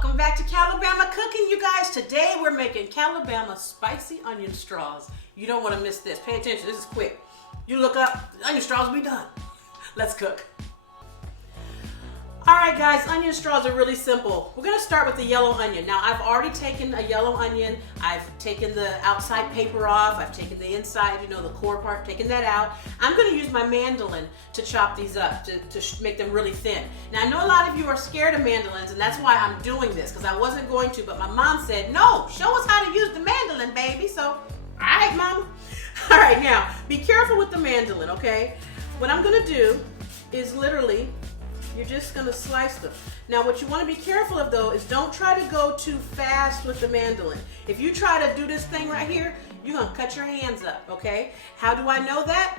Welcome back to Calibama Cooking, you guys. Today we're making Calibama spicy onion straws. You don't want to miss this. Pay attention, this is quick. You look up, the onion straws will be done. Let's cook. Alright guys, onion straws are really simple. We're going to start with the yellow onion. Now I've already taken a yellow onion. I've taken the outside paper off. I've taken the inside, you know, the core part, taken that out. I'm going to use my mandoline to chop these up, to make them really thin. Now I know a lot of you are scared of mandolins, and that's why I'm doing this, because I wasn't going to, but my mom said, no, show us how to use the mandolin, baby. So, alright mama. Alright, now, be careful with the mandolin, okay? What I'm going to do is literally, you're just going to slice them. Now what you want to be careful of though is don't try to go too fast with the mandolin. If you try to do this thing right here, you're going to cut your hands up, okay? How do I know that?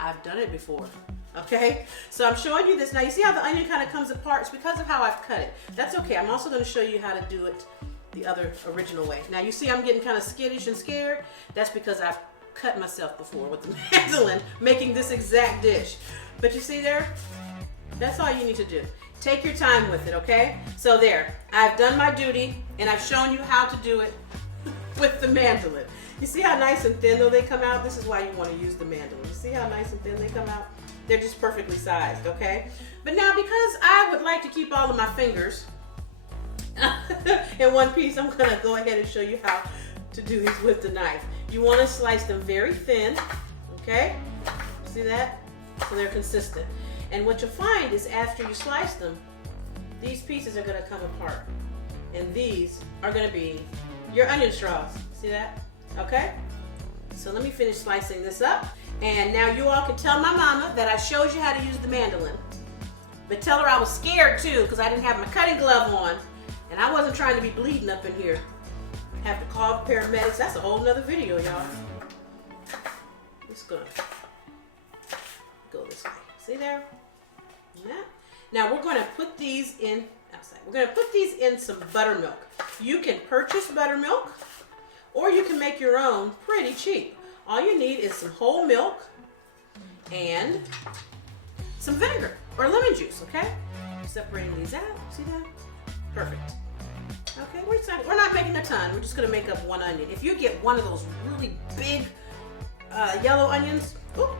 I've done it before, okay? So I'm showing you this. Now you see how the onion kind of comes apart? It's because of how I've cut it. That's okay. I'm also going to show you how to do it the other original way. Now you see I'm getting kind of skittish and scared? That's because I've cut myself before with the mandolin making this exact dish. But you see there? That's all you need to do. Take your time with it, okay? So there, I've done my duty and I've shown you how to do it with the mandolin. You see how nice and thin though they come out? This is why you want to use the mandolin. You see how nice and thin they come out? They're just perfectly sized, okay? But now because I would like to keep all of my fingers in one piece, I'm gonna go ahead and show you how to do these with the knife. You want to slice them very thin, okay? See that? So they're consistent. And what you'll find is after you slice them, these pieces are going to come apart. And these are going to be your onion straws. See that? Okay? So let me finish slicing this up. And now you all can tell my mama that I showed you how to use the mandolin. But tell her I was scared too because I didn't have my cutting glove on. And I wasn't trying to be bleeding up in here. Have to call the paramedics. That's a whole nother video, y'all. Just going to go this way. See there? Yeah. Now we're going to put these in outside. We're going to put these in some buttermilk. You can purchase buttermilk or you can make your own pretty cheap. All you need is some whole milk and some vinegar or lemon juice, okay? Separating these out. See that? Perfect. Okay, we're not making a ton. We're just going to make up one onion. If you get one of those really big yellow onions,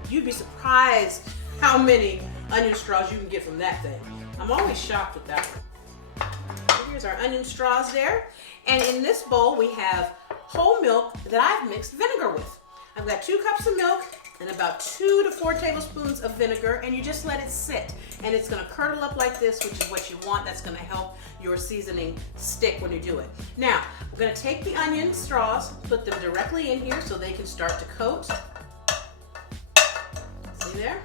you'd be surprised how many onion straws you can get from that thing. I'm always shocked with that one. So here's our onion straws there. And in this bowl we have whole milk that I've mixed vinegar with. I've got 2 cups of milk and about 2 to 4 tablespoons of vinegar, and you just let it sit. And it's gonna curdle up like this, which is what you want. That's gonna help your seasoning stick when you do it. Now, we're gonna take the onion straws, put them directly in here so they can start to coat. See there?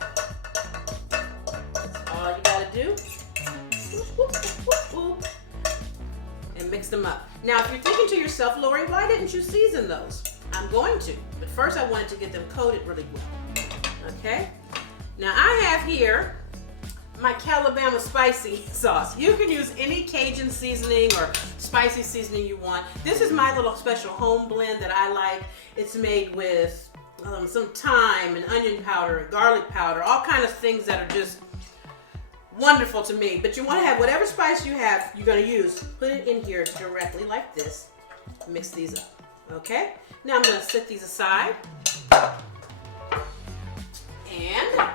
All you gotta do, and mix them up. Now, if you're thinking to yourself, Lori, why didn't you season those? I'm going to, but first I wanted to get them coated really well. Okay? Now I have here my Calibama spicy sauce. You can use any Cajun seasoning or spicy seasoning you want. This is my little special home blend that I like. It's made with some thyme and onion powder and garlic powder, all kind of things that are just wonderful to me. But you want to have whatever spice you have, you're going to use. Put it in here directly like this. Mix these up. Okay? Now I'm going to set these aside. And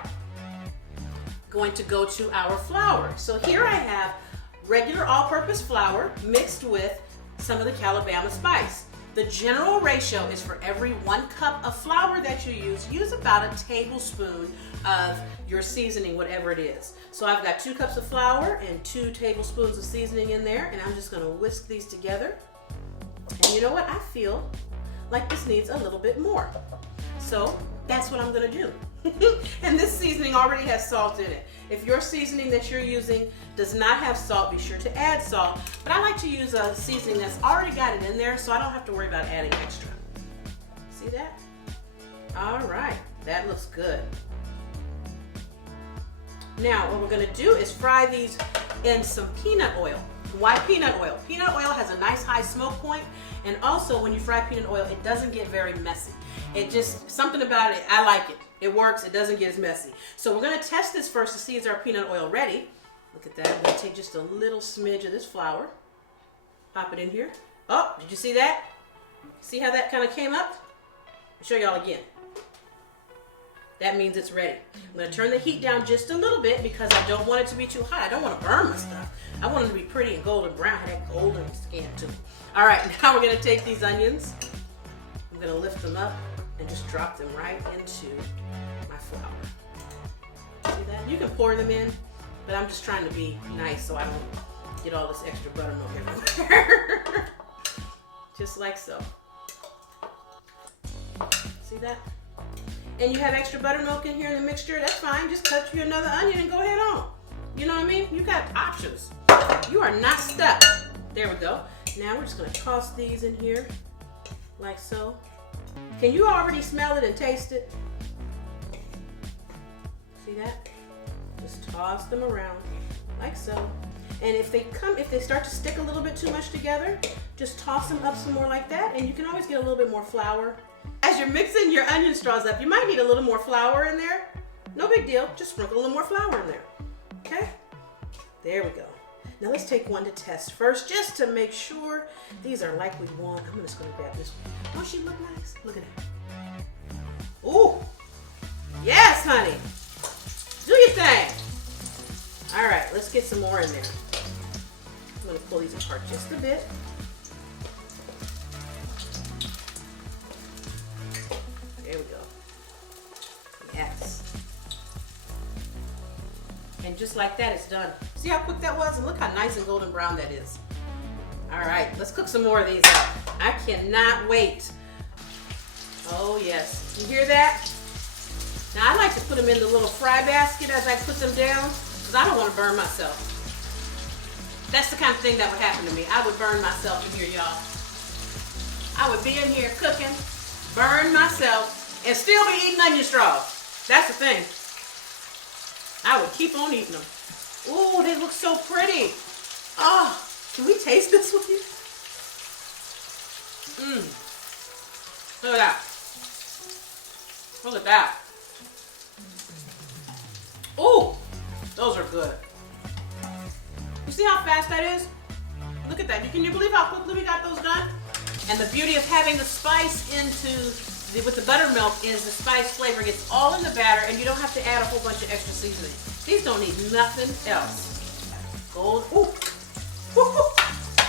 going to go to our flour. So here I have regular all-purpose flour mixed with some of the Calibama spice. The general ratio is for every 1 cup of flour that you use about a tablespoon of your seasoning, whatever it is. So I've got 2 cups of flour and 2 tablespoons of seasoning in there, and I'm just gonna whisk these together. And you know what? I feel like this needs a little bit more. So that's what I'm gonna do. And this seasoning already has salt in it. If your seasoning that you're using does not have salt, be sure to add salt. But I like to use a seasoning that's already got it in there so I don't have to worry about adding extra. See that? All right, that looks good. Now what we're gonna do is fry these in some peanut oil. Why peanut oil? Peanut oil has a nice high smoke point, and also when you fry peanut oil, it doesn't get very messy. It just, something about it, I like it. It works, it doesn't get as messy. So we're gonna test this first to see is our peanut oil ready. Look at that, I'm gonna take just a little smidge of this flour. Pop it in here. Oh, did you see that? See how that kind of came up? I'll show y'all again. That means it's ready. I'm gonna turn the heat down just a little bit because I don't want it to be too hot. I don't want to burn my stuff. I want it to be pretty and golden brown, have that golden skin too. All right, now we're gonna take these onions. I'm gonna lift them up and just drop them right into my flour. See that? You can pour them in, but I'm just trying to be nice so I don't get all this extra buttermilk everywhere. Just like so. See that? And you have extra buttermilk in here in the mixture, that's fine. Just cut you another onion and go ahead on. You know what I mean? You got options. You are not stuck. There we go. Now we're just gonna toss these in here, like so. Can you already smell it and taste it? See that? Just toss them around, like so. And if they start to stick a little bit too much together, just toss them up some more like that, and you can always get a little bit more flour. As you're mixing your onion straws up, you might need a little more flour in there. No big deal, just sprinkle a little more flour in there, okay? There we go. Now let's take one to test first, just to make sure these are like we want. I'm just gonna grab this one. Don't she look nice? Look at that. Ooh, yes, honey. Do your thing. All right, let's get some more in there. I'm gonna pull these apart just a bit. There we go. Yes. And just like that, it's done. See how quick that was? And look how nice and golden brown that is. All right, let's cook some more of these up. I cannot wait. Oh yes, you hear that? Now I like to put them in the little fry basket as I put them down, because I don't want to burn myself. That's the kind of thing that would happen to me. I would burn myself in here, y'all. I would be in here cooking, burn myself, and still be eating onion straws. That's the thing. I would keep on eating them. Ooh, they look so pretty. Oh, can we taste this one? Look at that. Look at that. Ooh, those are good. You see how fast that is? Look at that. Can you believe how quickly we got those done? And the beauty of having the spice with the buttermilk is the spice flavor gets all in the batter, and you don't have to add a whole bunch of extra seasoning. These don't need nothing else. Gold. Ooh.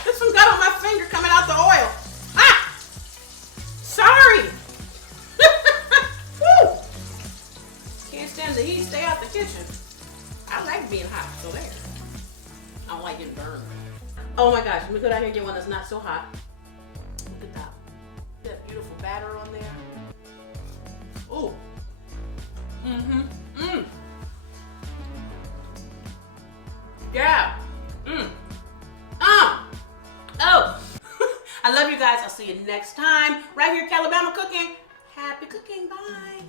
This one got on my finger coming out the oil. Ah! Sorry. Woo! Can't stand the heat. Stay out the kitchen. I like being hot, so there. I don't like getting burned. Oh my gosh, let me go down here and get one that's not so hot. Look at that. That beautiful batter on there. Ooh. Yeah. Oh. I love you guys. I'll see you next time. Right here, Calibama Cooking. Happy cooking. Bye.